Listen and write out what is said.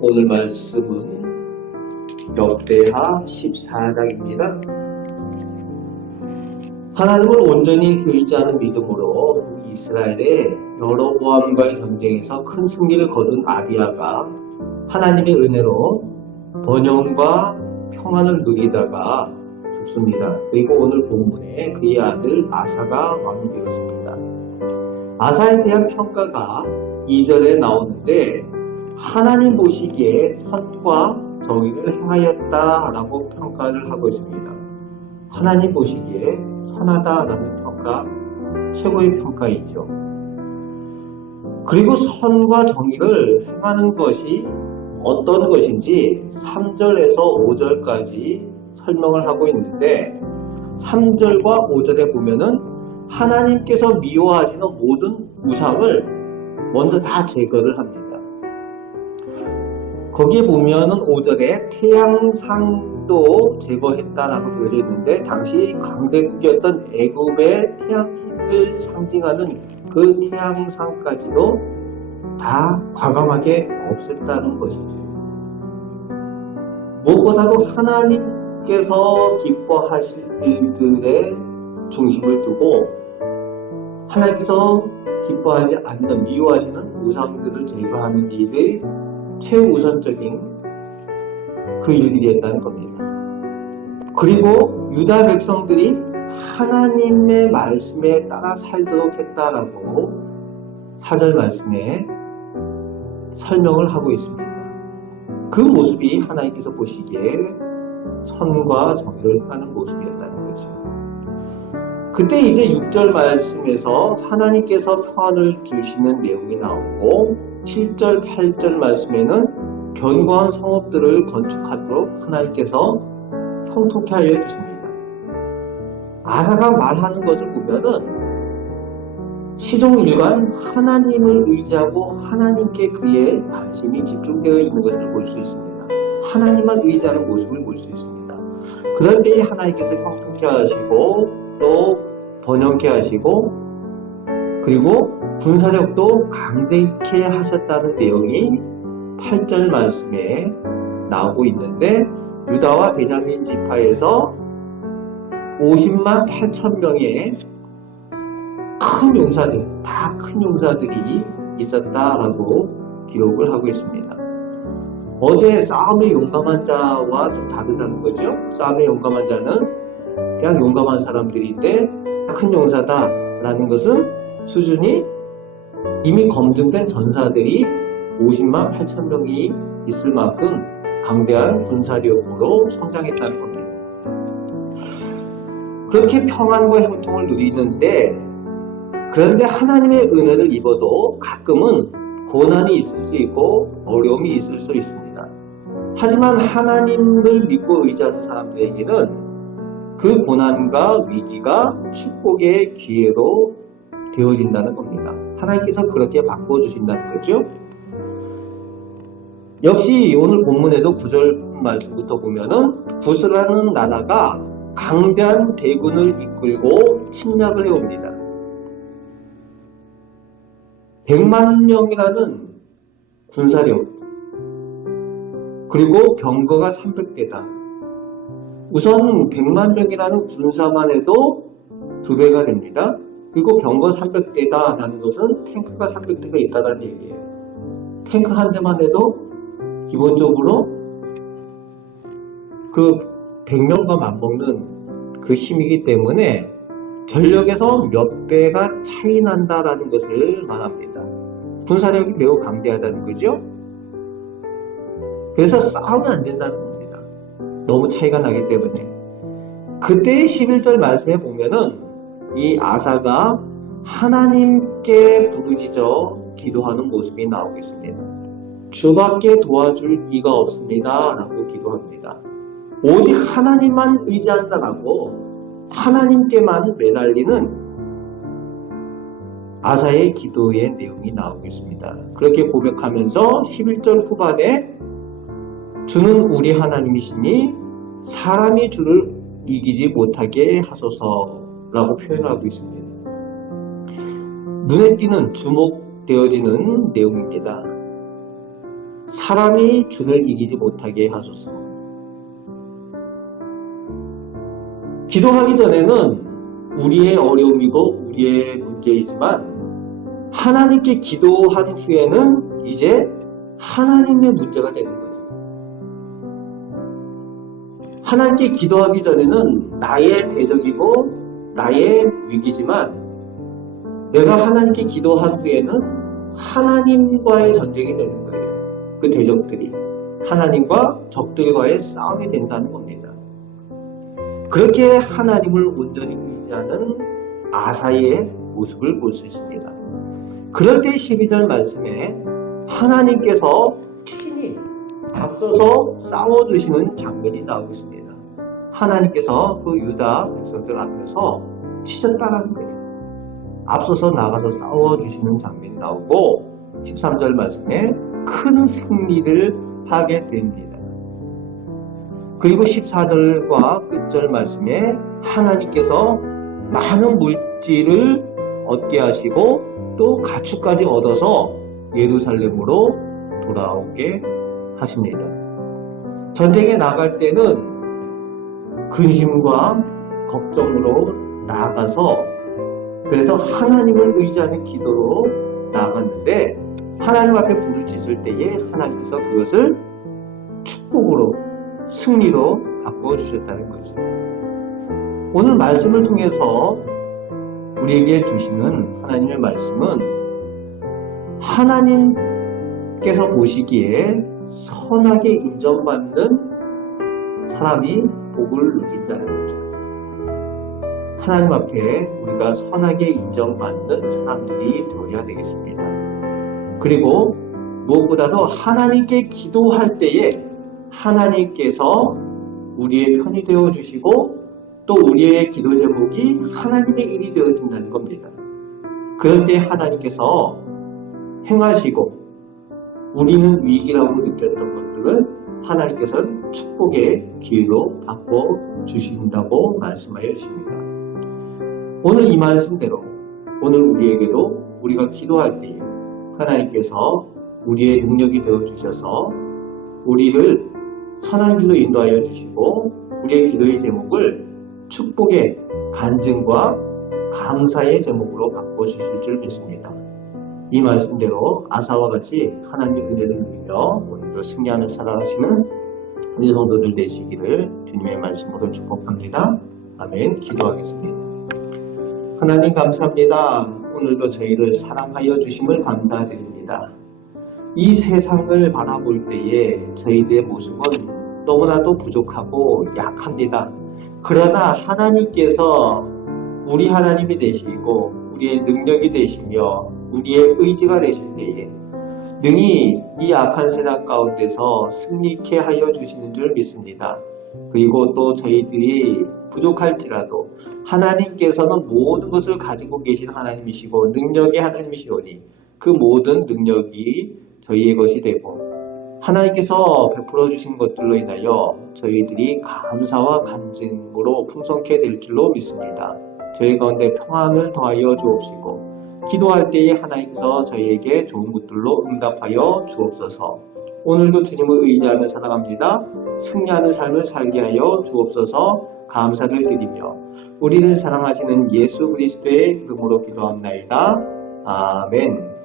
오늘 말씀은 역대하 14장입니다. 하나님을 온전히 의지하는 믿음으로 이스라엘의 여로보암과의 전쟁에서 큰 승리를 거둔 아비아가 하나님의 은혜로 번영과 평안을 누리다가 죽습니다. 그리고 오늘 본문에 그의 아들 아사가 왕이 되었습니다. 아사에 대한 평가가 2절에 나오는데 하나님 보시기에 선과 정의를 행하였다라고 평가를 하고 있습니다. 하나님 보시기에 선하다라는 평가, 최고의 평가이죠. 그리고 선과 정의를 행하는 것이 어떤 것인지 3절에서 5절까지 설명을 하고 있는데 3절과 5절에 보면은 하나님께서 미워하시는 모든 우상을 먼저 다 제거를 합니다. 거기에 보면은 5절에 태양상도 제거했다라고 되어져 있는데 당시 강대국이었던 애굽의 태양신을 상징하는 그 태양상까지도 다 과감하게 없앴다는 것이죠. 무엇보다도 하나님께서 기뻐하실 일들의 중심을 두고 하나님께서 기뻐하지 않는 미워하시는 우상들을 제거하는 일이 최우선적인 그 일들이었다는 겁니다. 그리고 유다 백성들이 하나님의 말씀에 따라 살도록 했다라고 사절 말씀에 설명을 하고 있습니다. 그 모습이 하나님께서 보시기에 선과 정의를 하는 모습이었다는 거죠. 그때 이제 6절 말씀에서 하나님께서 평안을 주시는 내용이 나오고 7절, 8절 말씀에는 견고한 성읍들을 건축하도록 하나님께서 형통케 하여 주십니다. 아사가 말하는 것을 보면은 시종일관 하나님을 의지하고 하나님께 그의 관심이 집중되어 있는 것을 볼 수 있습니다. 하나님만 의지하는 모습을 볼 수 있습니다. 그럴 때에 하나님께서 형통케 하시고 또 번영케 하시고 그리고 군사력도 강대케 하셨다는 내용이 8절 말씀에 나오고 있는데 유다와 베냐민 지파에서 50만 8천 명의 큰 용사들, 다 큰 용사들이 있었다라고 기록을 하고 있습니다. 어제 싸움의 용감한 자와 좀 다르다는 거죠. 싸움의 용감한 자는 그냥 용감한 사람들인데 큰 용사다라는 것은 수준이 이미 검증된 전사들이 50만 8천 명이 있을 만큼 강대한 군사력으로 성장했다는 겁니다. 그렇게 평안과 형통을 누리는데 그런데 하나님의 은혜를 입어도 가끔은 고난이 있을 수 있고 어려움이 있을 수 있습니다. 하지만 하나님을 믿고 의지하는 사람들에게는 그 고난과 위기가 축복의 기회로 되어진다는 겁니다. 하나님께서 그렇게 바꿔주신다는 거죠. 역시 오늘 본문에도 구절 말씀부터 보면은 부스라는 나라가 강대한 대군을 이끌고 침략을 해옵니다. 100만 명이라는 군사력 그리고 병거가 300대다. 우선 100만 명이라는 군사만 해도 두 배가 됩니다. 그리고 병거 300대다 라는 것은 탱크가 300대가 있다는 얘기예요. 탱크 한 대만 해도 기본적으로 그 100명과 맞먹는 그 힘이기 때문에 전력에서 몇 배가 차이 난다라는 것을 말합니다. 군사력이 매우 강대하다는 거죠. 그래서 싸우면 안 된다는 겁니다. 너무 차이가 나기 때문에. 그때 11절 말씀에 보면은 이 아사가 하나님께 부르짖어 기도하는 모습이 나오고 있습니다. 주밖에 도와줄 이가 없습니다. 라고 기도합니다. 오직 하나님만 의지한다라고 하나님께만 매달리는 아사의 기도의 내용이 나오고 있습니다. 그렇게 고백하면서 11절 후반에 주는 우리 하나님이시니 사람이 주를 이기지 못하게 하소서라고 표현하고 있습니다. 눈에 띄는 주목되어지는 내용입니다. 사람이 주를 이기지 못하게 하소서. 기도하기 전에는 우리의 어려움이고 우리의 문제이지만 하나님께 기도한 후에는 이제 하나님의 문제가 되는 거죠. 하나님께 기도하기 전에는 나의 대적이고 나의 위기지만 내가 하나님께 기도한 후에는 하나님과의 전쟁이 되는 거예요. 그 대적들이 하나님과 적들과의 싸움이 된다는 겁니다. 그렇게 하나님을 온전히 의지하는 아사의 모습을 볼 수 있습니다. 그럴 때 12절 말씀에 하나님께서 친히 앞서서 싸워주시는 장면이 나오고 있습니다. 하나님께서 그 유다 백성들 앞에서 치셨다는 거예요. 앞서서 나가서 싸워주시는 장면이 나오고 13절 말씀에 큰 승리를 하게 됩니다. 그리고 14절과 끝절 말씀에 하나님께서 많은 물질을 얻게 하시고 또 가축까지 얻어서 예루살렘으로 돌아오게 하십니다. 전쟁에 나갈 때는 근심과 걱정으로 나아가서 그래서 하나님을 의지하는 기도로 나아갔는데 하나님 앞에 지을 때에 하나님께서 그것을 축복으로 승리로 바꿔 주셨다는 거죠. 오늘 말씀을 통해서 우리에게 주시는 하나님의 말씀은 하나님께서 보시기에 선하게 인정받는 사람이 복을 누린다는 거죠. 하나님 앞에 우리가 선하게 인정받는 사람들이 되어야 되겠습니다. 그리고 무엇보다도 하나님께 기도할 때에 하나님께서 우리의 편이 되어 주시고 또 우리의 기도 제목이 하나님의 일이 되어진다는 겁니다. 그럴 때 하나님께서 행하시고 우리는 위기라고 느꼈던 것들을 하나님께서는 축복의 기회로 바꿔 주신다고 말씀하여 주십니다. 오늘 이 말씀대로 오늘 우리에게도 우리가 기도할 때 하나님께서 우리의 능력이 되어 주셔서 우리를 선한 길로 인도하여 주시고 우리의 기도의 제목을 축복의 간증과 감사의 제목으로 바꿔 주실 줄 믿습니다. 이 말씀대로 아사와 같이 하나님의 은혜를 누리며 오늘도 승리하며 살아가시는 우리 성도들 되시기를 주님의 말씀으로 축복합니다. 아멘. 기도하겠습니다. 하나님 감사합니다. 오늘도 저희를 사랑하여 주심을 감사드립니다. 이 세상을 바라볼 때에 저희들의 모습은 너무나도 부족하고 약합니다. 그러나 하나님께서 우리 하나님이 되시고 우리의 능력이 되시며 우리의 의지가 되실 때에 능히 이 악한 세상 가운데서 승리케 하여 주시는 줄 믿습니다. 그리고 또 저희들이 부족할지라도 하나님께서는 모든 것을 가지고 계신 하나님이시고 능력의 하나님이시오니 그 모든 능력이 저희의 것이 되고 하나님께서 베풀어 주신 것들로 인하여 저희들이 감사와 간증으로 풍성케 될 줄로 믿습니다. 저희 가운데 평안을 더하여 주옵시고 기도할 때에 하나님께서 저희에게 좋은 것들로 응답하여 주옵소서. 오늘도 주님을 의지하며 살아갑니다. 승리하는 삶을 살게 하여 주옵소서 감사를 드리며 우리를 사랑하시는 예수 그리스도의 이름으로 기도합나이다. 아멘.